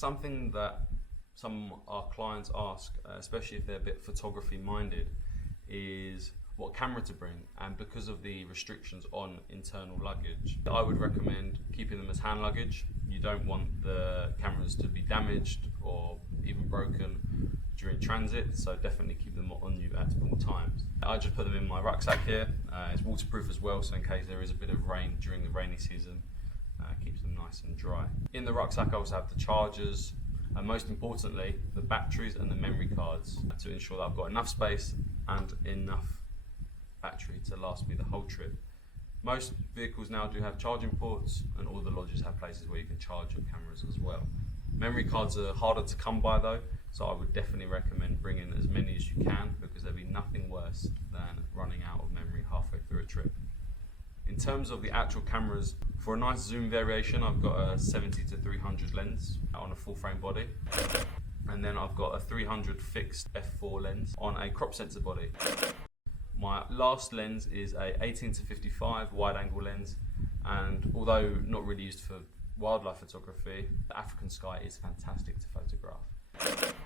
Something that some of our clients ask, especially if they're a bit photography minded, is what camera to bring, and because of the restrictions on internal luggage, I would recommend keeping them as hand luggage. You don't want the cameras to be damaged or even broken during transit, so definitely keep them on you at all times. I just put them in my rucksack here. It's waterproof as well, so in case there is a bit of rain during the rainy season, keeps them nice and dry. In the rucksack I also have the chargers, and most importantly the batteries and the memory cards, to ensure that I've got enough space and enough battery to last me the whole trip. Most vehicles now do have charging ports, and all the lodges have places where you can charge your cameras as well. Memory cards are harder to come by though, so I would definitely recommend bringing as many as you can, because there'll be nothing worse than running out of memory halfway through a trip. In terms of the actual cameras, for a nice zoom variation, I've got a 70-300 lens on a full frame body, and then I've got a 300 fixed f4 lens on a crop sensor body. My last lens is a 18-55 wide angle lens, and although not really used for wildlife photography, the African sky is fantastic to photograph.